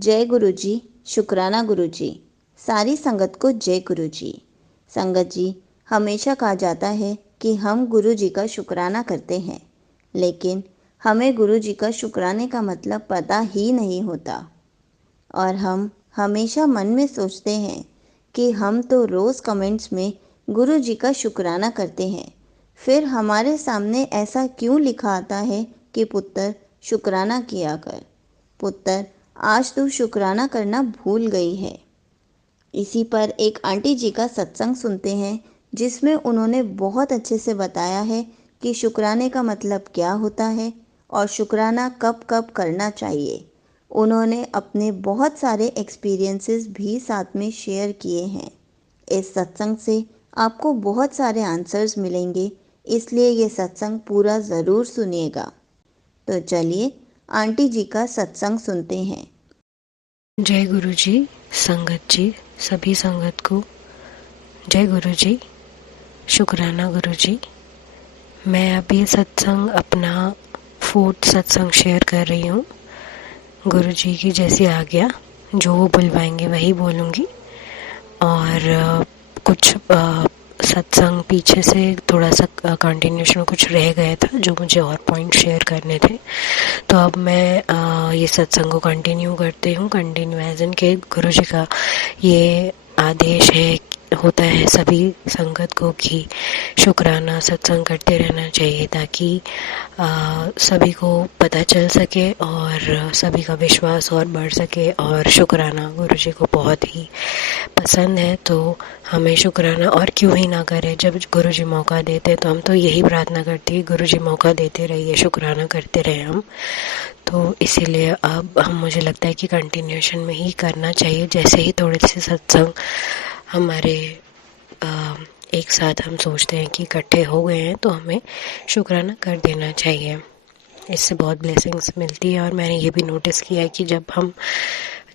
जय गुरु जी। शुक्राना गुरु जी। सारी संगत को जय गुरु जी। संगत जी, हमेशा कहा जाता है कि हम गुरु जी का शुक्राना करते हैं, लेकिन हमें गुरु जी का शुक्राने का मतलब पता ही नहीं होता। और हम हमेशा मन में सोचते हैं कि हम तो रोज़ कमेंट्स में गुरु जी का शुक्राना करते हैं, फिर हमारे सामने ऐसा क्यों लिखा आता है कि पुत्र शुक्राना किया कर। पुत्र, आज तू शुक्राना करना भूल गई है। इसी पर एक आंटी जी का सत्संग सुनते हैं, जिसमें उन्होंने बहुत अच्छे से बताया है कि शुक्राने का मतलब क्या होता है और शुक्राना कब कब करना चाहिए। उन्होंने अपने बहुत सारे एक्सपीरियंसेस भी साथ में शेयर किए हैं। इस सत्संग से आपको बहुत सारे आंसर्स मिलेंगे, इसलिए ये सत्संग पूरा ज़रूर सुनिएगा। तो चलिए आंटी जी का सत्संग सुनते हैं। जय गुरु जी। संगत जी, सभी संगत को जय गुरु जी। शुक्राना गुरु जी। मैं अब ये सत्संग अपना 4th सत्संग शेयर कर रही हूँ। गुरु जी की जैसी आज्ञा, जो वो बुलवाएंगे वही बोलूँगी। और कुछ सत्संग पीछे से थोड़ा सा कंटिन्यूशन कुछ रह गया था, जो मुझे और पॉइंट शेयर करने थे। तो अब मैं ये सत्संग को कंटिन्यू करती हूँ। कंटिन्यू एज इन के गुरु जी का ये आदेश होता है सभी संगत को कि शुक्राना सत्संग करते रहना चाहिए, ताकि सभी को पता चल सके और सभी का विश्वास और बढ़ सके। और शुक्राना गुरु जी को बहुत ही पसंद है, तो हमें शुक्राना और क्यों ही ना करें। जब गुरु जी मौका देते तो हम तो यही प्रार्थना करते हैं, गुरु जी मौका देते रहिए, शुक्राना करते रहे हम। तो इसीलिए अब मुझे लगता है कि कंटिन्यूशन में ही करना चाहिए। जैसे ही थोड़े से सत्संग हमारे एक साथ हम सोचते हैं कि इकट्ठे हो गए हैं, तो हमें शुक्राना कर देना चाहिए। इससे बहुत ब्लेसिंग्स मिलती है। और मैंने ये भी नोटिस किया है कि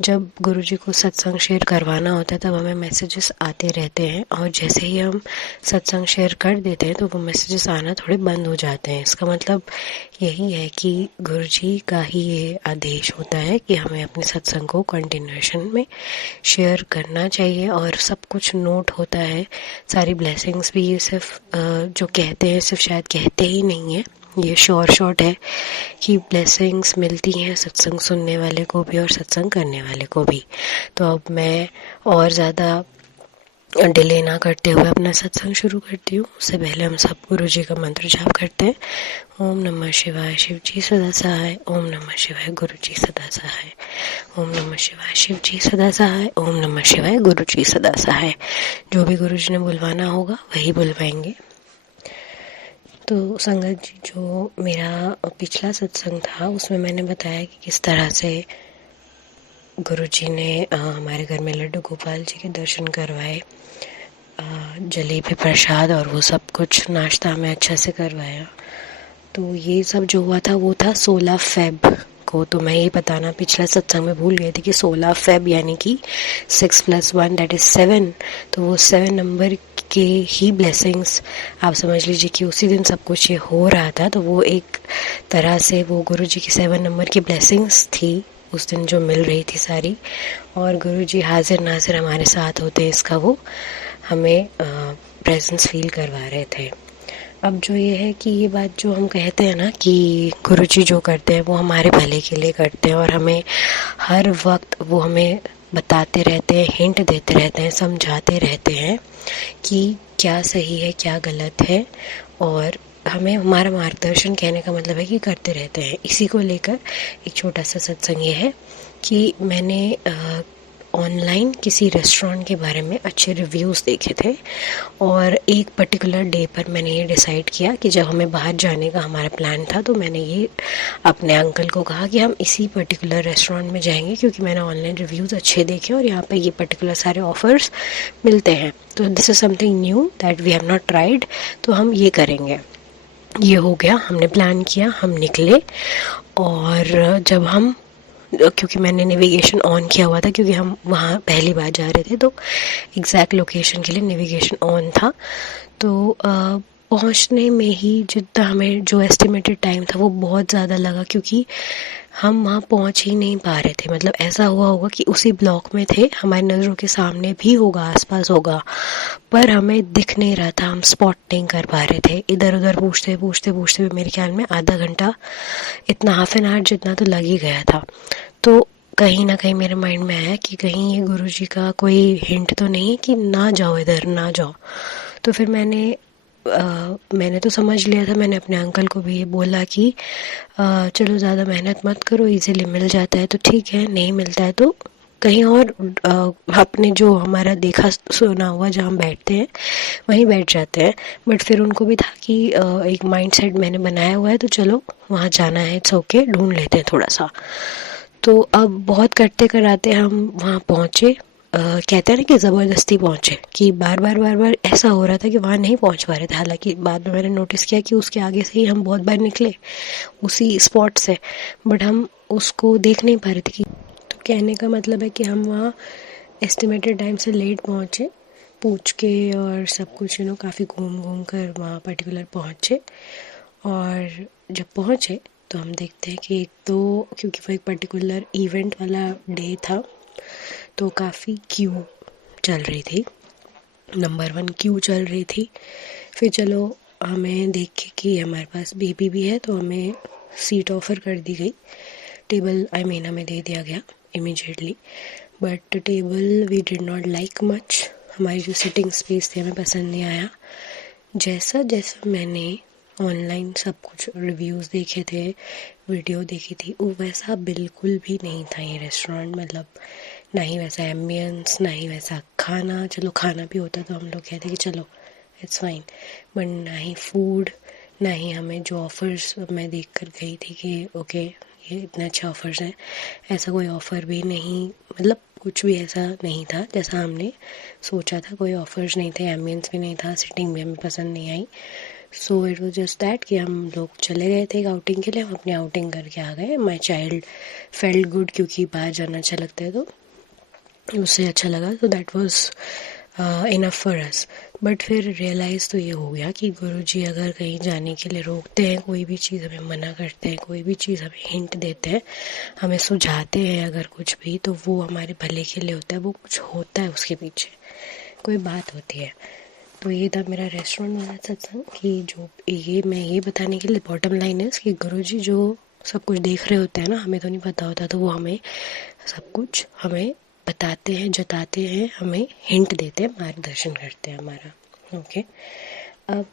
जब गुरु जी को सत्संग शेयर करवाना होता है, तब हमें मैसेजेस आते रहते हैं, और जैसे ही हम सत्संग शेयर कर देते हैं तो वो मैसेजेस आना थोड़े बंद हो जाते हैं। इसका मतलब यही है कि गुरु जी का ही ये आदेश होता है कि हमें अपने सत्संग को कंटिन्यूएशन में शेयर करना चाहिए। और सब कुछ नोट होता है, सारी ब्लेसिंग्स भी। ये सिर्फ जो कहते हैं सिर्फ शायद कहते ही नहीं है, ये शॉर्ट है कि ब्लेसिंग्स मिलती हैं सत्संग सुनने वाले को भी और सत्संग करने वाले को भी। तो अब मैं और ज़्यादा डिले ना करते हुए अपना सत्संग शुरू करती हूँ। उससे पहले हम सब गुरु जी का मंत्र जाप करते हैं। ओम नमः शिवाय, शिव जी सदा सहाय। ओम नमः शिवाय, गुरु जी सदा सहाय। ओम नमः शिवाय, शिव जी सदा सहाय। ओम नमः शिवाय, गुरु जी सदा सहाय। जो भी गुरु जी ने बुलवाना होगा वही बुलवाएंगे। तो संगत जी, जो मेरा पिछला सत्संग था उसमें मैंने बताया कि किस तरह से गुरु जी ने हमारे घर में लड्डू गोपाल जी के दर्शन करवाए, जलेबी प्रसाद और वो सब कुछ नाश्ता में अच्छा से करवाया। तो ये सब जो हुआ था वो था 16 फेब को। तो मैं ये बताना पिछला सत्संग में भूल गई थी कि 16 फेब यानी कि 6 + 1 दैट इज़ 7। तो वो 7 नंबर के ही ब्लेसिंग्स आप समझ लीजिए कि उसी दिन सब कुछ ये हो रहा था। तो वो एक तरह से वो गुरु जी की 7 नंबर की ब्लेसिंग्स थी उस दिन जो मिल रही थी सारी। और गुरु जी हाजिर नाजिर हमारे साथ होते, इसका वो हमें प्रेजेंस फील करवा रहे थे। अब जो ये है कि ये बात जो हम कहते हैं ना कि गुरु जी जो करते हैं वो हमारे भले के लिए करते हैं, और हमें हर वक्त वो हमें बताते रहते हैं, हिंट देते रहते हैं, समझाते रहते हैं कि क्या सही है क्या गलत है। और हमें हमारा मार्गदर्शन कहने का मतलब है कि करते रहते हैं। इसी को लेकर एक छोटा सा सत्संग ये है कि मैंने ऑनलाइन किसी रेस्टोरेंट के बारे में अच्छे रिव्यूज़ देखे थे, और एक पर्टिकुलर डे पर मैंने ये डिसाइड किया कि जब हमें बाहर जाने का हमारा प्लान था, तो मैंने ये अपने अंकल को कहा कि हम इसी पर्टिकुलर रेस्टोरेंट में जाएंगे, क्योंकि मैंने ऑनलाइन रिव्यूज़ अच्छे देखे और यहाँ पे ये पर्टिकुलर सारे ऑफ़र्स मिलते हैं। तो this is something new that we have not tried, तो हम ये करेंगे। ये हो गया, हमने प्लान किया, हम निकले। और जब हम, क्योंकि मैंने नेविगेशन ऑन किया हुआ था, क्योंकि हम वहाँ पहली बार जा रहे थे, तो एग्जैक्ट लोकेशन के लिए नेविगेशन ऑन था। तो पहुँचने में ही जितना हमें जो एस्टिमेटेड टाइम था वो बहुत ज़्यादा लगा, क्योंकि हम वहाँ पहुँच ही नहीं पा रहे थे। मतलब ऐसा हुआ होगा कि उसी ब्लॉक में थे, हमारी नज़रों के सामने भी होगा, आसपास होगा, पर हमें दिख नहीं रहा था, हम स्पॉट नहीं कर पा रहे थे। इधर उधर पूछते पूछते पूछते मेरे ख्याल में आधा घंटा, इतना हाफ एन आवर जितना तो लग ही गया था। तो कहीं ना कहीं मेरे माइंड में आया कि कहीं ये गुरुजी का कोई हिंट तो नहीं है कि ना जाओ, इधर ना जाओ। तो फिर मैंने तो समझ लिया था, मैंने अपने अंकल को भी ये बोला कि चलो ज़्यादा मेहनत मत करो, इजीली मिल जाता है तो ठीक है, नहीं मिलता है तो कहीं और अपने जो हमारा देखा सुना हुआ जहाँ हम बैठते हैं वहीं बैठ जाते हैं। बट फिर उनको भी था कि एक माइंडसेट मैंने बनाया हुआ है तो चलो वहाँ जाना है, इट्स ओके, ढूंढ लेते हैं थोड़ा सा। तो अब बहुत करते कराते हम वहाँ पहुँचे। कहते हैं ना कि ज़बरदस्ती पहुँचे, कि बार बार ऐसा हो रहा था कि वहाँ नहीं पहुँच पा रहे थे। हालांकि बाद में मैंने नोटिस किया कि उसके आगे से ही हम बहुत बार निकले उसी स्पॉट से, बट हम उसको देख नहीं पा रहे थे। कि तो कहने का मतलब है कि हम वहाँ एस्टिमेटेड टाइम से लेट पहुँचे, पूछ के और सब कुछ काफ़ी घूम घूम कर वहाँ पर्टिकुलर पहुँचे। और जब पहुँचे तो हम देखते हैं कि एक तो क्योंकि वो एक पर्टिकुलर इवेंट वाला डे था तो काफ़ी क्यू चल रही थी, नंबर 1 क्यू चल रही थी। फिर चलो हमें देख के कि हमारे पास बेबी भी है तो हमें सीट ऑफ़र कर दी गई, टेबल हमें दे दिया गया immediately. But table we did not like much, हमारी जो सिटिंग स्पेस थी हमें पसंद नहीं आया। जैसा जैसा मैंने ऑनलाइन सब कुछ रिव्यूज़ देखे थे, वीडियो देखी थी, वो वैसा बिल्कुल भी नहीं था ये रेस्टोरेंट। मतलब ना ही वैसा एम्बियंस, ना ही वैसा खाना। चलो खाना भी होता तो हम लोग कहते कि चलो इट्स फाइन, बट ना ही फूड, ना ही हमें जो ऑफ़र्स मैं देख कर गई थी कि ओके ये इतने अच्छे ऑफ़र्स हैं, ऐसा कोई ऑफ़र भी नहीं। मतलब कुछ भी ऐसा नहीं था जैसा हमने सोचा था, कोई ऑफ़र्स नहीं थे, एम्बियंस भी नहीं था, सिटिंग भी हमें पसंद नहीं आई। So it was just that कि हम लोग चले गए थे एक आउटिंग के लिए, हम अपनी आउटिंग करके आ गए। माई चाइल्ड फेल्ट गुड, क्योंकि बाहर जाना अच्छा लगता है तो उससे अच्छा लगा, तो that was enough for us. But फिर रियलाइज़ तो ये हो गया कि गुरुजी अगर कहीं जाने के लिए रोकते हैं, कोई भी चीज़ हमें मना करते हैं, कोई भी चीज़ हमें हिंट देते हैं, हमें सुझाते हैं अगर कुछ भी, तो वो हमारे भले के लिए होता है, वो कुछ होता है उसके पीछे, कोई बात होती है। तो ये था मेरा रेस्टोरेंट वाला सत्संग, कि जो ये मैं ये बताने के लिए बॉटम लाइन है कि गुरुजी जो सब कुछ देख रहे होते हैं ना, हमें तो नहीं पता होता, तो वो हमें सब कुछ हमें बताते हैं, जताते हैं, हमें हिंट देते हैं, मार्गदर्शन करते हैं हमारा। ओके, अब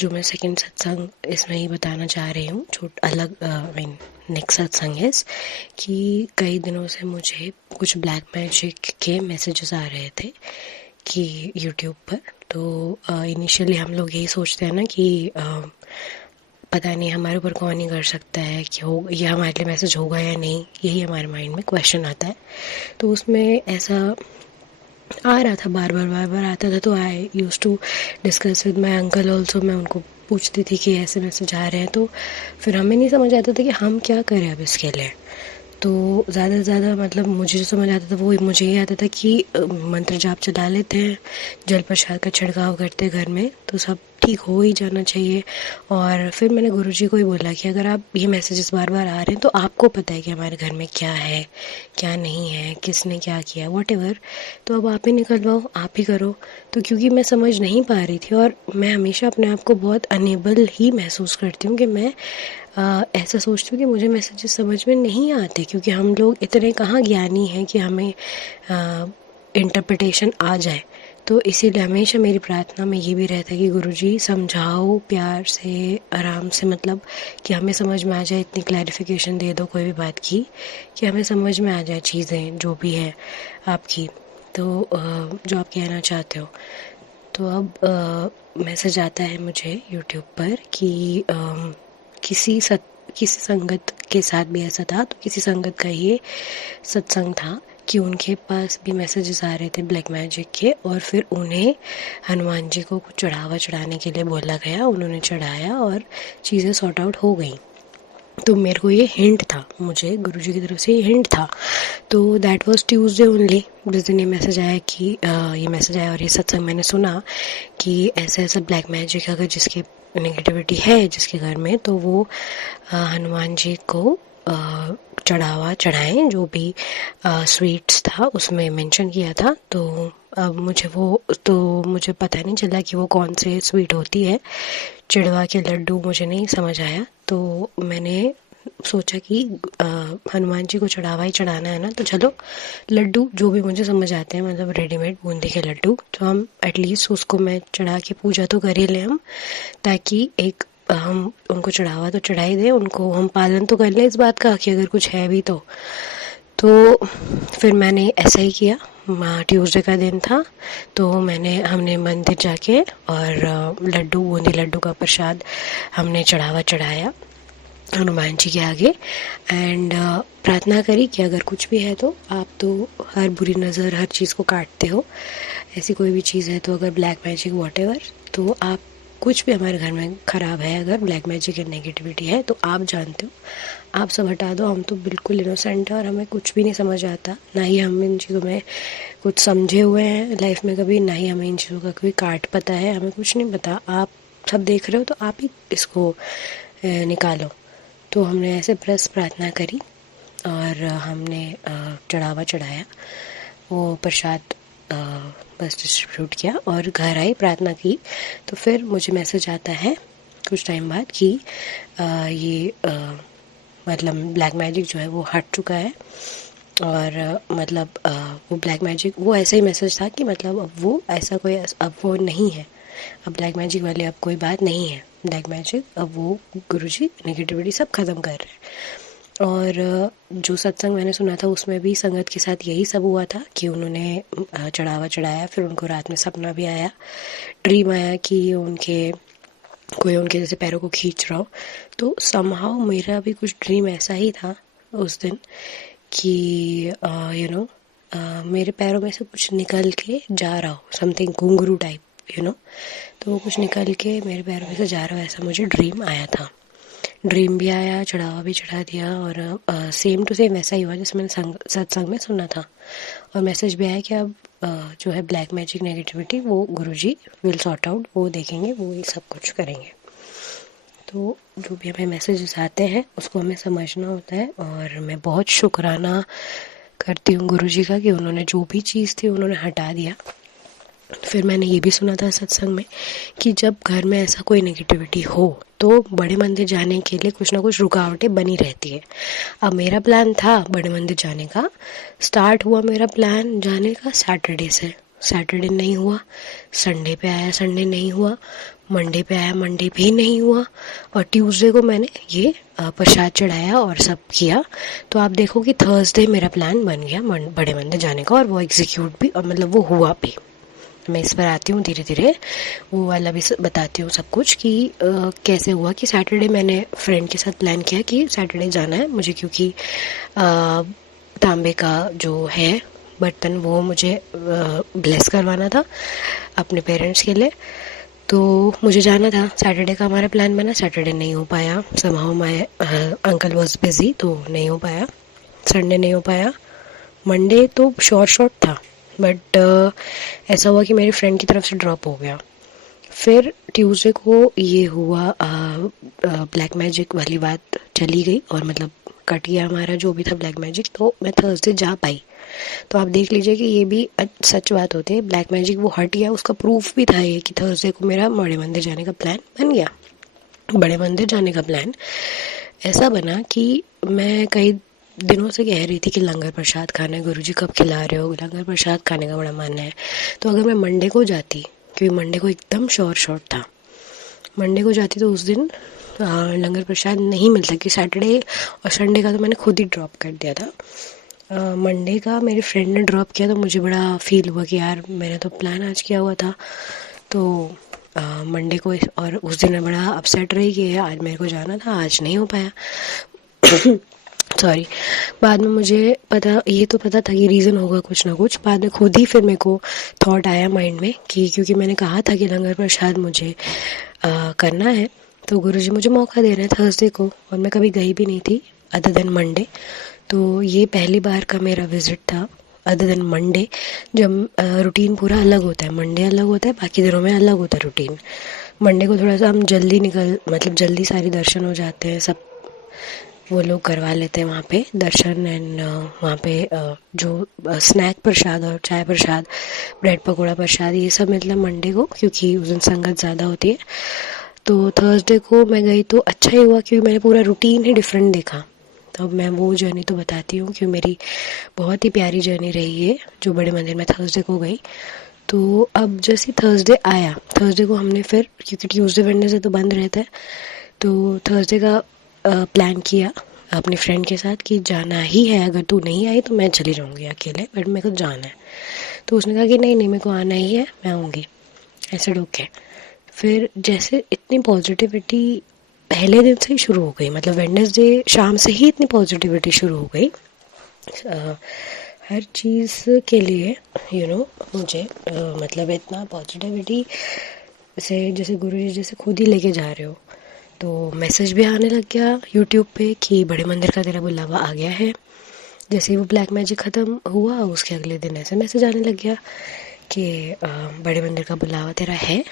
जो मैं सेकंड सत्संग इसमें ही बताना चाह रही हूँ, अलग मीन नेक्स्ट सत्संग है कि कई दिनों से मुझे कुछ ब्लैक मैजिक के मैसेजेस आ रहे थे कि यूट्यूब पर। तो इनिशियली हम लोग यही सोचते हैं ना कि पता नहीं हमारे ऊपर कौन ही कर सकता है कि हो ये हमारे लिए मैसेज होगा या नहीं, यही हमारे माइंड में क्वेश्चन आता है। तो उसमें ऐसा आ रहा था, बार बार आता था, तो I used to discuss with my uncle also. मैं उनको पूछती थी कि ऐसे मैसेज आ रहे हैं, तो फिर हमें नहीं समझ आता था कि हम क्या करें अब इसके लिए। तो ज़्यादा से ज़्यादा मतलब मुझे जो समझ आता था वो मुझे ये आता था कि मंत्र जाप चला लेते हैं, जल प्रसाद का छिड़काव करते घर में, तो सब ठीक हो ही जाना चाहिए। और फिर मैंने गुरुजी को ही बोला कि अगर आप ये मैसेजेस बार बार आ रहे हैं तो आपको पता है कि हमारे घर में क्या है क्या नहीं है, किसने क्या किया, व्हाटएवर, तो अब आप ही निकलवाओ, आप ही करो। तो क्योंकि मैं समझ नहीं पा रही थी और मैं हमेशा अपने आप को बहुत अनेबल ही महसूस करती हूँ कि मैं ऐसा सोचती हूँ कि मुझे मैसेजेस समझ में नहीं आते, क्योंकि हम लोग इतने कहाँ ज्ञानी हैं कि हमें इंटरप्रिटेशन आ जाए। तो इसीलिए हमेशा मेरी प्रार्थना में ये भी रहता है कि गुरुजी समझाओ प्यार से, आराम से, मतलब कि हमें समझ में आ जाए, इतनी क्लैरिफिकेशन दे दो कोई भी बात की कि हमें समझ में आ जाए चीज़ें जो भी है आपकी, तो जो आप कहना चाहते हो। तो अब मैसेज आता है मुझे यूट्यूब पर कि किसी संगत के साथ भी ऐसा था, तो किसी संगत का ये सत्संग था कि उनके पास भी मैसेजेस आ रहे थे ब्लैक मैजिक के, और फिर उन्हें हनुमान जी को कुछ चढ़ावा चढ़ाने के लिए बोला गया, उन्होंने चढ़ाया और चीज़ें सॉर्ट आउट हो गई। तो मेरे को ये हिंट था, मुझे गुरुजी की तरफ से ये हिंट था। तो दैट वाज ट्यूसडे ओनली, जिस दिन ये मैसेज आया कि ये मैसेज आया और ये सत्संग मैंने सुना कि ऐसा ऐसा ब्लैक मैजिक अगर जिसके नेगेटिविटी है जिसके घर में, तो वो हनुमान जी को चढ़ावा चढ़ाएं, जो भी स्वीट्स था उसमें मेंशन किया था। तो अब मुझे पता नहीं चला कि वो कौन से स्वीट होती है। चिड़वा के लड्डू मुझे नहीं समझ आया, तो मैंने सोचा कि हनुमान जी को चढ़ावा ही चढ़ाना है ना, तो चलो लड्डू जो भी मुझे समझ आते हैं, मतलब रेडीमेड बूंदी के लड्डू, तो हम एटलीस्ट उसको मैं चढ़ा के पूजा तो कर ही लें हम, ताकि एक हम उनको चढ़ावा तो चढ़ा ही दें, उनको हम पालन तो कर लें इस बात का कि अगर कुछ है भी तो फिर मैंने ऐसा ही किया। ट्यूसडे का दिन था, तो हमने मंदिर जाके और लड्डू, बूंदी लड्डू का प्रसाद हमने चढ़ावा चढ़ाया हनुमान जी के आगे। एंड प्रार्थना करी कि अगर कुछ भी है तो आप तो हर बुरी नज़र, हर चीज़ को काटते हो, ऐसी कोई भी चीज़ है तो अगर ब्लैक मैजिक वॉटेवर, तो आप कुछ भी हमारे घर में ख़राब है, अगर ब्लैक मैजिक या नेगेटिविटी है तो आप जानते हो, आप सब हटा दो। हम तो बिल्कुल इनोसेंट हैं और हमें कुछ भी नहीं समझ आता, ना ही हम इन चीज़ों में कुछ समझे हुए हैं लाइफ में कभी, ना ही हमें इन चीज़ों का कोई काट पता है, हमें कुछ नहीं पता। आप सब देख रहे हो तो आप ही इसको निकालो। तो हमने ऐसे प्रार्थना करी और हमने चढ़ावा चढ़ाया, वो प्रसाद बस डिस्ट्रीब्यूट किया और घर आई, प्रार्थना की। तो फिर मुझे मैसेज आता है कुछ टाइम बाद कि ये मतलब ब्लैक मैजिक जो है वो हट चुका है। और मतलब वो ब्लैक मैजिक, वो ऐसा ही मैसेज था कि मतलब अब वो ऐसा कोई, अब वो नहीं है, अब ब्लैक मैजिक वाली अब कोई बात नहीं है, ब्लैक मैजिक अब वो गुरुजी नेगेटिविटी सब ख़त्म कर रहे हैं। और जो सत्संग मैंने सुना था उसमें भी संगत के साथ यही सब हुआ था कि उन्होंने चढ़ावा चढ़ाया, फिर उनको रात में सपना भी आया, ड्रीम आया कि कोई उनके जैसे पैरों को खींच रहा हो। तो समहाउ मेरा भी कुछ ड्रीम ऐसा ही था उस दिन कि मेरे पैरों में से कुछ निकल के जा रहा हो, समथिंग घुंघरू टाइप, तो वो कुछ निकल के मेरे पैरों में से जा रहा हो, ऐसा मुझे ड्रीम आया था। ड्रीम भी आया, चढ़ावा भी चढ़ा दिया, और सेम टू सेम वैसा ही हुआ जैसे मैंने सत्संग में सुना था। और मैसेज भी आया कि अब जो है ब्लैक मैजिक नेगेटिविटी वो गुरुजी विल सॉर्ट आउट, वो देखेंगे, वो ही सब कुछ करेंगे। तो जो भी हमें मैसेजेस आते हैं उसको हमें समझना होता है, और मैं बहुत शुक्राना करती हूँ गुरुजी का कि उन्होंने जो भी चीज़ थी उन्होंने हटा दिया। फिर मैंने ये भी सुना था सत्संग में कि जब घर में ऐसा कोई नेगेटिविटी हो तो बड़े मंदिर जाने के लिए कुछ ना कुछ रुकावटें बनी रहती है। अब मेरा प्लान था बड़े मंदिर जाने का, स्टार्ट हुआ मेरा प्लान जाने का सैटरडे से, सैटरडे नहीं हुआ, संडे पे आया, संडे नहीं हुआ, मंडे पे आया, मंडे भी नहीं हुआ, और ट्यूसडे को मैंने ये प्रसाद चढ़ाया और सब किया। तो आप देखो कि थर्सडे मेरा प्लान बन गया बड़े मंदिर जाने का, और वो एग्जीक्यूट भी, और मतलब वो हुआ भी। मैं इस पर आती हूँ धीरे धीरे, वो वाला भी बताती हूँ सब कुछ कि कैसे हुआ। कि सैटरडे मैंने फ्रेंड के साथ प्लान किया कि सैटरडे जाना है मुझे, क्योंकि तांबे का जो है बर्तन वो मुझे ब्लेस करवाना था अपने पेरेंट्स के लिए, तो मुझे जाना था। सैटरडे का हमारा प्लान बना, सैटरडे नहीं हो पाया, somehow my uncle was busy, तो नहीं हो पाया। संडे नहीं हो पाया, मंडे तो शॉर्ट था, बट ऐसा हुआ कि मेरी फ्रेंड की तरफ से ड्रॉप हो गया। फिर ट्यूसडे को ये हुआ, ब्लैक मैजिक वाली बात चली गई, और मतलब कट गया हमारा जो भी था ब्लैक मैजिक, तो मैं थर्सडे जा पाई। तो आप देख लीजिए कि ये भी सच बात होती है, ब्लैक मैजिक वो हट गया, उसका प्रूफ भी था ये कि थर्सडे को मेरा बड़े मंदिर जाने का प्लान बन गया। बड़े मंदिर जाने का प्लान ऐसा बना कि मैं कई दिनों से कह रही थी कि लंगर प्रसाद खाना है, गुरुजी कब खिला रहे हो, लंगर प्रसाद खाने का बड़ा मन है। तो अगर मैं मंडे को जाती, क्योंकि मंडे को एकदम शॉर्ट था, मंडे को जाती तो उस दिन लंगर प्रसाद नहीं मिलता, कि सैटरडे और संडे का तो मैंने खुद ही ड्रॉप कर दिया था। मंडे का मेरे फ्रेंड ने ड्रॉप किया, तो मुझे बड़ा फील हुआ कि यार मैंने तो प्लान आज किया हुआ था। तो मंडे को, और उस दिन मैं बड़ा अपसेट रही कि आज मेरे को जाना था, आज नहीं हो पाया। सॉरी। बाद में मुझे ये तो पता था कि रीज़न होगा कुछ ना कुछ। बाद में खुद ही फिर मेरे को थॉट आया माइंड में कि क्योंकि मैंने कहा था कि लंगर प्रसाद मुझे करना है, तो गुरुजी मुझे मौका दे रहे हैं थर्सडे को, और मैं कभी गई भी नहीं थी अदर देन मंडे। तो ये पहली बार का मेरा विज़िट था अदर देन मंडे, जब रूटीन पूरा अलग होता है। मंडे अलग होता है, बाकी दिनों में अलग होता है रूटीन। मंडे को थोड़ा सा हम जल्दी जल्दी सारे दर्शन हो जाते हैं, सब वो लोग करवा लेते हैं वहाँ पे दर्शन। एंड वहाँ पे जो स्नैक प्रसाद और चाय प्रसाद, ब्रेड पकौड़ा प्रसाद, ये सब मतलब मंडे को, क्योंकि उस दिन संगत ज़्यादा होती है। तो थर्सडे को मैं गई तो अच्छा ही हुआ, क्योंकि मैंने पूरा रूटीन ही डिफरेंट देखा। तो अब मैं वो जर्नी तो बताती हूँ, क्योंकि मेरी बहुत ही प्यारी जर्नी रही है जो बड़े मंदिर में थर्सडे को गई। तो अब जैसे थर्सडे आया, थर्सडे को हमने फिर, क्योंकि ट्यूसडे वेडनेसडे तो बंद रहता है, तो थर्सडे का प्लान किया अपनी फ्रेंड के साथ कि जाना ही है, अगर तू नहीं आई तो मैं चली जाऊँगी अकेले, बट मेरे को जाना है। तो उसने कहा कि नहीं नहीं, मेरे को आना ही है, मैं आऊँगी। ऐसे ओके। फिर जैसे इतनी पॉजिटिविटी पहले दिन से ही शुरू हो गई, मतलब वेडनेसडे शाम से ही इतनी पॉजिटिविटी शुरू हो गई हर चीज़ के लिए, मुझे मतलब इतना पॉजिटिविटी से, जैसे गुरुजी जैसे खुद ही लेके जा रहे हो। तो मैसेज भी आने लग गया यूट्यूब पे कि बड़े मंदिर का तेरा बुलावा आ गया है। जैसे ही वो ब्लैक मैजिक ख़त्म हुआ, उसके अगले दिन ऐसे मैसेज आने लग गया कि बड़े मंदिर का बुलावा तेरा है।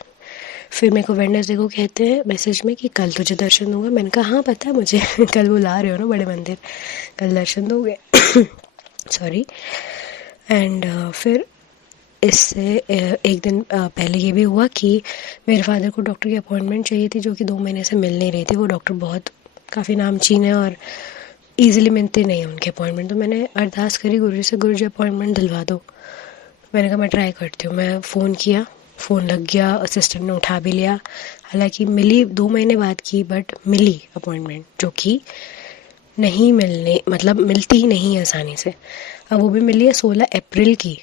फिर मेरे को वेडनेसडे को कहते हैं मैसेज में कि कल तुझे दर्शन दूंगा। मैंने कहा हाँ पता है मुझे कल बुला रहे हो ना बड़े मंदिर, कल दर्शन दोगे सॉरी। एंड फिर इससे एक दिन पहले ये भी हुआ कि मेरे फादर को डॉक्टर की अपॉइंटमेंट चाहिए थी, जो कि 2 महीने से मिल नहीं रही थी। वो डॉक्टर बहुत काफ़ी नामचीन है और ईज़िली मिलते नहीं हैं उनके अपॉइंटमेंट। तो मैंने अरदास करी गुरुजी से, गुरुजी अपॉइंटमेंट दिलवा दो। मैंने कहा मैं ट्राई करती हूँ। मैं फ़ोन किया, फ़ोन लग गया, असिस्टेंट ने उठा भी लिया। हालांकि मिली 2 महीने बाद की, बट मिली अपॉइंटमेंट, जो कि नहीं मिलने, मतलब मिलती ही नहीं है आसानी से। अब वो भी मिली है 16 अप्रैल की।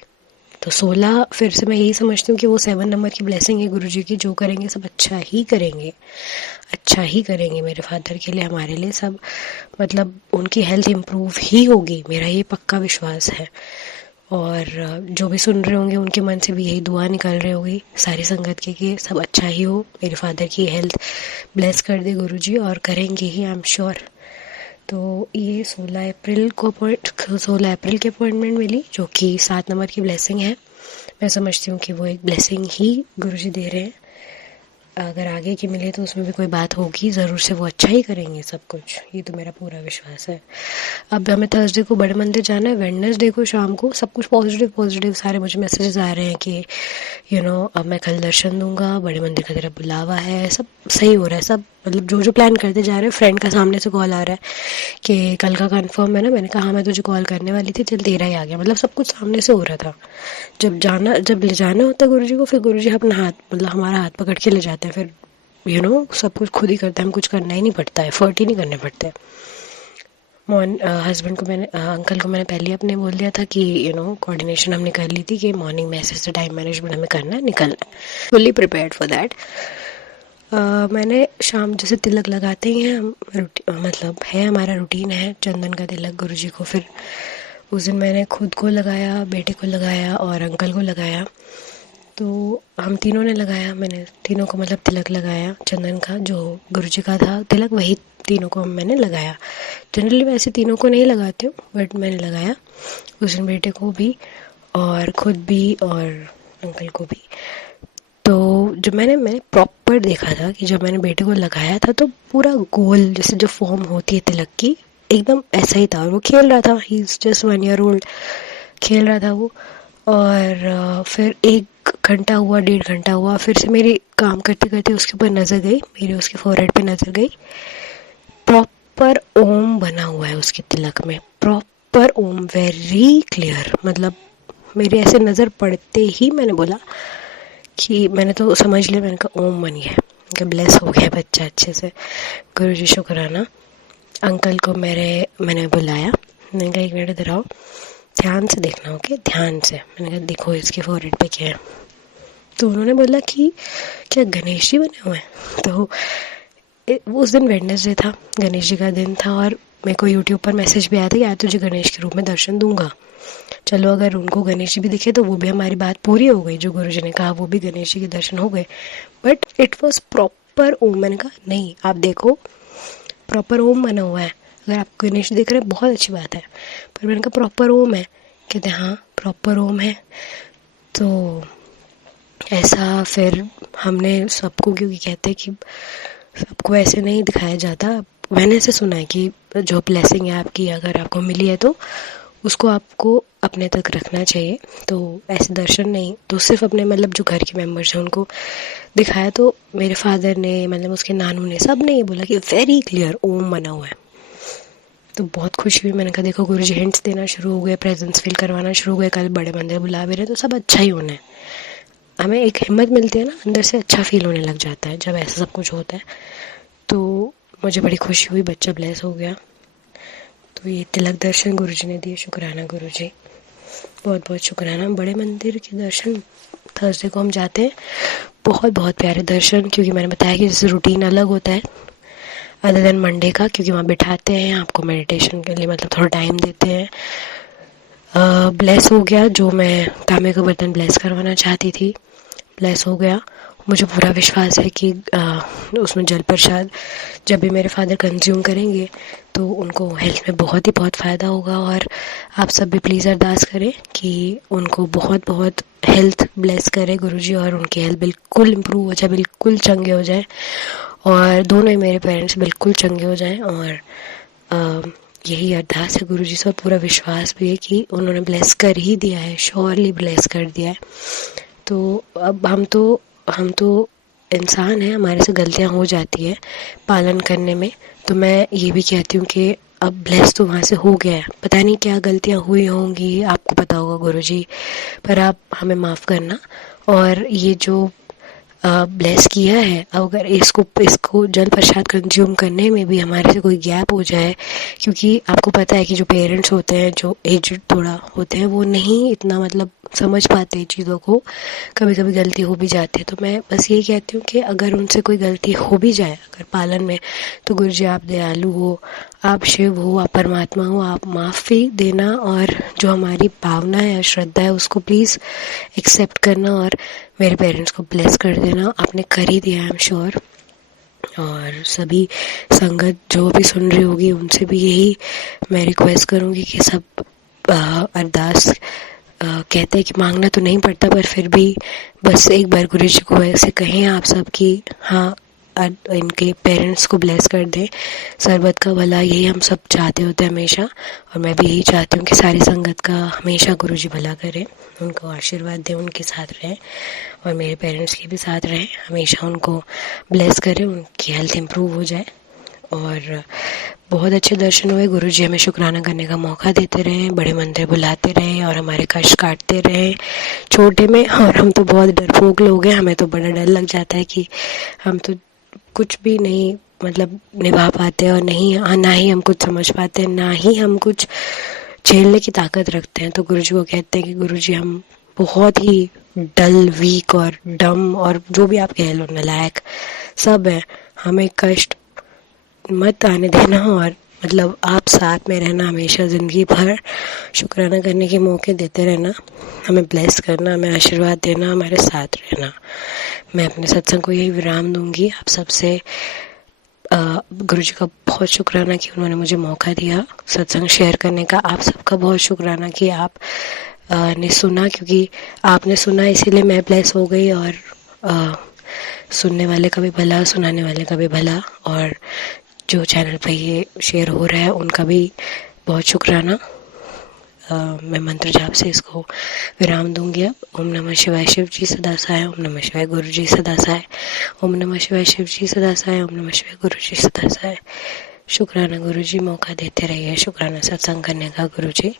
तो 16 फिर से मैं यही समझती हूँ कि वो 7 नंबर की ब्लेसिंग है गुरुजी की, जो करेंगे सब अच्छा ही करेंगे, अच्छा ही करेंगे मेरे फादर के लिए, हमारे लिए सब, मतलब उनकी हेल्थ इम्प्रूव ही होगी, मेरा ये पक्का विश्वास है। और जो भी सुन रहे होंगे उनके मन से भी यही दुआ निकल रही होगी सारी संगत के कि सब अच्छा ही हो, मेरे फादर की हेल्थ ब्लेस कर दे गुरुजी, और करेंगे ही, आई एम श्योर। तो ये 16 अप्रैल की अपॉइंटमेंट मिली, जो कि 7 नंबर की ब्लेसिंग है। मैं समझती हूँ कि वो एक ब्लेसिंग ही गुरुजी दे रहे हैं। अगर आगे की मिले तो उसमें भी कोई बात होगी, ज़रूर से वो अच्छा ही करेंगे सब कुछ, ये तो मेरा पूरा विश्वास है। अब हमें थर्सडे को बड़े मंदिर जाना है, वेडनेसडे को शाम को सब कुछ पॉजिटिव पॉजिटिव सारे मुझे मैसेजेस आ रहे हैं कि अब मैं कल दर्शन दूंगा, बड़े मंदिर का तेरा बुलावा है, सब सही हो रहा है सब, मतलब जो जो प्लान करते जा रहे हैं। फ्रेंड का सामने से कॉल आ रहा है कि कल का कंफर्म है ना। मैंने कहा हाँ मैं तुझे कॉल करने वाली थी, चल तेरा ही आ गया, मतलब सब कुछ सामने से हो रहा था। जब ले जाना होता है गुरुजी को, फिर गुरुजी अपना हाथ, मतलब हमारा हाथ पकड़ के ले जाते हैं। फिर सब कुछ खुद ही करते हैं, हम कुछ करना ही नहीं पड़ता है, एफर्ट ही नहीं करने पड़ते। हस्बैंड को मैंने, अंकल को मैंने पहले अपने बोल दिया था कि कोऑर्डिनेशन हमने कर ली थी कि मॉर्निंग में ऐसे ऐसे टाइम मैनेजमेंट हमें करना है, निकलना है, फुल्ली प्रिपेयर्ड फॉर दैट। मैंने शाम जैसे तिलक लगाते ही हैं हम, मतलब है हमारा रूटीन है चंदन का तिलक गुरुजी को। फिर उस दिन मैंने खुद को लगाया, बेटे को लगाया और अंकल को लगाया। तो हम तीनों ने लगाया, मैंने तीनों को मतलब तिलक लगाया चंदन का, जो गुरुजी का था तिलक वही तीनों को मैंने लगाया। जनरली मैं ऐसे तीनों को नहीं लगाती हूँ, बट मैंने लगाया उस दिन, बेटे को भी और खुद भी और अंकल को भी। तो जब मैंने प्रॉपर देखा था कि जब मैंने बेटे को लगाया था तो पूरा गोल जैसे जो फॉर्म होती है तिलक की, एकदम ऐसा ही था। और वो खेल रहा था, he is just 1 year old, खेल रहा था वो। और फिर 1 घंटा हुआ, 1.5 घंटा हुआ, फिर से मेरी काम करते करते उसके ऊपर नज़र गई, मेरी उसके फोरहेड पे नज़र गई, प्रॉपर ओम बना हुआ है उसके तिलक में, प्रॉपर ओम, वेरी क्लियर। मतलब मेरी ऐसे नज़र पड़ते ही मैंने बोला कि मैंने तो समझ लिया, मैंने कहा ओम बनी है, कि ब्लेस हो गया बच्चा अच्छे से, गुरुजी शुक्राना। अंकल को मैंने बुलाया, मैंने कहा 1 मिनट इधर आओ, ध्यान से देखना, ओके, ध्यान से। मैंने कहा देखो इसके फोरहेड पे क्या है। तो उन्होंने बोला कि क्या गणेश जी बने हुए हैं। तो उस दिन वेडनेसडे था, गणेश जी का दिन था, और मेरे को यूट्यूब पर मैसेज भी आया था कि आज तुझे गणेश के रूप में दर्शन दूंगा। चलो अगर उनको गणेश जी भी दिखे तो वो भी हमारी बात पूरी हो गई, जो गुरुजी ने कहा वो भी गणेश जी के दर्शन हो गए। बट इट वॉज प्रॉपर ओम। मैंने कहा नहीं आप देखो, प्रॉपर ओम बना हुआ है, अगर आप गणेश देख रहे हैं बहुत अच्छी बात है, पर मैंने कहा प्रॉपर ओम है। कहते हाँ प्रॉपर ओम है। तो ऐसा फिर हमने सबको, क्योंकि कहते हैं कि सबको ऐसे नहीं दिखाया जाता, मैंने ऐसे सुना है कि जो ब्लेसिंग है आपकी अगर आपको मिली है तो उसको आपको अपने तक रखना चाहिए। तो ऐसे दर्शन नहीं तो सिर्फ अपने मतलब जो घर के मेंबर्स हैं उनको दिखाया। तो मेरे फादर ने मतलब उसके नानू ने सब ने ये बोला कि वेरी क्लियर ओम बना हुआ है। तो बहुत खुशी हुई। मैंने कहा देखो गुरुजी हिंट्स देना शुरू हो गए, प्रेजेंस फील करवाना शुरू हो गए, कल बड़े मंदिर बुला भी रहे तो सब अच्छा ही होना है। हमें एक हिम्मत मिलती है ना, अंदर से अच्छा फील होने लग जाता है जब ऐसा सब कुछ होता है। तो मुझे बड़ी खुशी हुई, बच्चा ब्लेस हो गया। तो ये तिलक दर्शन गुरुजी ने दिए, शुक्राना गुरुजी, बहुत बहुत शुक्राना। बड़े मंदिर के दर्शन थर्सडे को हम जाते हैं, बहुत बहुत प्यारे दर्शन, क्योंकि मैंने बताया कि जैसे रूटीन अलग होता है अदर देन मंडे का, क्योंकि वहाँ बिठाते हैं आपको मेडिटेशन के लिए, मतलब थोड़ा टाइम देते हैं। ब्लेस हो गया, जो मैं तांबे का बर्तन ब्लेस करवाना चाहती थी ब्लेस हो गया। मुझे पूरा विश्वास है कि उसमें जल प्रसाद जब भी मेरे फादर कंज्यूम करेंगे तो उनको हेल्थ में बहुत ही बहुत फ़ायदा होगा। और आप सब भी प्लीज़ अरदास करें कि उनको बहुत बहुत हेल्थ ब्लेस करे गुरुजी और उनकी हेल्थ बिल्कुल इम्प्रूव हो जाए, बिल्कुल चंगे हो जाए, और दोनों ही मेरे पेरेंट्स बिल्कुल चंगे हो जाएं। और यही अरदास है गुरुजी से, और पूरा विश्वास भी है कि उन्होंने ब्लेस कर ही दिया है, श्योरली ब्लेस कर दिया है। तो अब हम तो इंसान हैं, हमारे से गलतियां हो जाती है पालन करने में। तो मैं ये भी कहती हूँ कि अब ब्लेस तो वहाँ से हो गया है, पता नहीं क्या गलतियाँ हुई होंगी, आपको पता होगा गुरुजी, पर आप हमें माफ़ करना। और ये जो ब्लेस किया है, अगर इसको जल प्रसाद कंज्यूम करने में भी हमारे से कोई गैप हो जाए, क्योंकि आपको पता है कि जो पेरेंट्स होते हैं, जो एजड थोड़ा होते हैं, वो नहीं इतना मतलब समझ पाते चीज़ों को, कभी कभी गलती हो भी जाती है। तो मैं बस ये कहती हूँ कि अगर उनसे कोई गलती हो भी जाए अगर पालन में, तो गुरुजी आप दयालु हो, आप शिव हो, आप परमात्मा हो, आप माफ़ी देना, और जो हमारी भावना है, श्रद्धा है, उसको प्लीज़ एक्सेप्ट करना और मेरे पेरेंट्स को ब्लेस कर देना। आपने कर ही दिया, आई एम श्योर। और सभी संगत जो भी सुन रही होगी उनसे भी यही मैं रिक्वेस्ट करूँगी कि सब अरदास कहते हैं कि मांगना तो नहीं पड़ता, पर फिर भी बस एक बार गुरु जी को ऐसे कहें आप सब कि हाँ इनके पेरेंट्स को ब्लेस कर दें, सरबत का भला यही हम सब चाहते होते हैं हमेशा। और मैं भी यही चाहती हूँ कि सारी संगत का हमेशा गुरुजी भला करें, उनको आशीर्वाद दें, उनके साथ रहें, और मेरे पेरेंट्स के भी साथ रहें, हमेशा उनको ब्लेस करें, उनकी हेल्थ इम्प्रूव हो जाए। और बहुत अच्छे दर्शन हुए, गुरुजी हमें शुक्राना करने का मौका देते रहे, बड़े मंदिर बुलाते रहे और हमारे कष्ट काटते रहे छोटे में। और हम तो बहुत डरपोक लोग हैं, हमें तो बड़ा डर लग जाता है कि हम तो कुछ भी नहीं मतलब निभा पाते, और नहीं ना ही हम कुछ समझ पाते, ना ही हम कुछ झेलने की ताकत रखते हैं। तो गुरुजी को कहते हैं कि गुरुजी हम बहुत ही डल, वीक और डम, और जो भी आप कह लो, नालायक सब है, हमें कष्ट मत आने देना, और मतलब आप साथ में रहना हमेशा, ज़िंदगी भर शुक्राना करने के मौके देते रहना, हमें ब्लेस करना, हमें आशीर्वाद देना, हमारे साथ रहना। मैं अपने सत्संग को यही विराम दूंगी। आप सबसे गुरुजी का बहुत शुक्राना कि उन्होंने मुझे मौका दिया सत्संग शेयर करने का। आप सबका बहुत शुक्राना कि आप ने सुना, क्योंकि आपने सुना इसीलिए मैं ब्लेस हो गई। और सुनने वाले का भी भला, सुनाने वाले का भी भला, और जो चैनल पे ये शेयर हो रहा है उनका भी बहुत शुक्राना। मैं मंत्र जाप से इसको विराम दूंगी अब। ओम नमः शिवाय शिव जी सदा सहाय, ओम नमः शिवाय गुरु जी सदा सहाय, ओम नमः शिवाय शिव जी सदा सहाय, ओम नमः शिवाय गुरु जी सदा सहाय। शुक्राना गुरु जी, मौका देते रहिए, शुक्राना सत्संग करने का गुरु जी।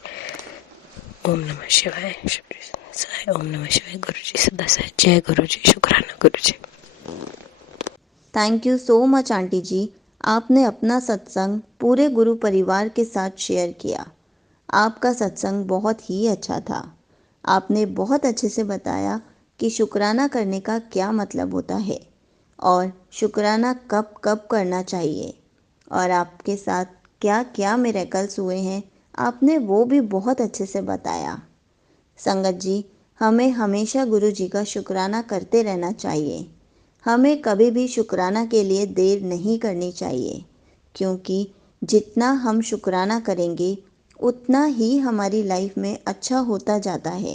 ओम नमः शिवाय शिव जी सदा सहाय, ओम नमः शिवाय गुरु जी सदा सहाय। जय गुरु जी, शुक्राना Guru ji. Thank you so much aunty ji, आपने अपना सत्संग पूरे गुरु परिवार के साथ शेयर किया। आपका सत्संग बहुत ही अच्छा था। आपने बहुत अच्छे से बताया कि शुक्राना करने का क्या मतलब होता है और शुक्राना कब कब करना चाहिए, और आपके साथ क्या क्या मिरेकल्स हुए हैं आपने वो भी बहुत अच्छे से बताया। संगत जी, हमें हमेशा गुरु जी का शुक्राना करते रहना चाहिए। हमें कभी भी शुक्राना के लिए देर नहीं करनी चाहिए, क्योंकि जितना हम शुक्राना करेंगे उतना ही हमारी लाइफ में अच्छा होता जाता है।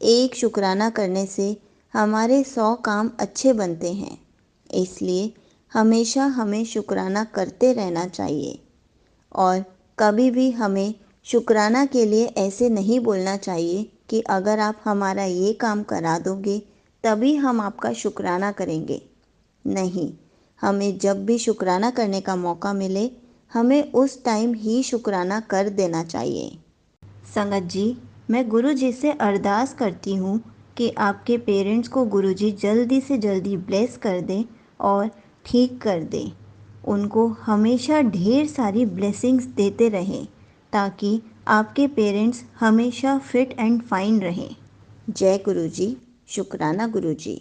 एक शुक्राना करने से हमारे 100 काम अच्छे बनते हैं। इसलिए हमेशा हमें शुक्राना करते रहना चाहिए और कभी भी हमें शुक्राना के लिए ऐसे नहीं बोलना चाहिए कि अगर आप हमारा ये काम करा दोगे तभी हम आपका शुक्राना करेंगे। नहीं, हमें जब भी शुक्राना करने का मौका मिले हमें उस टाइम ही शुक्राना कर देना चाहिए। संगत जी, मैं गुरु जी से अरदास करती हूँ कि आपके पेरेंट्स को गुरु जी जल्दी से जल्दी ब्लेस कर दें और ठीक कर दें। उनको हमेशा ढेर सारी ब्लेसिंग्स देते रहें ताकि आपके पेरेंट्स हमेशा फिट एंड फाइन रहें। जय गुरु जी। शुक्राना गुरु जी।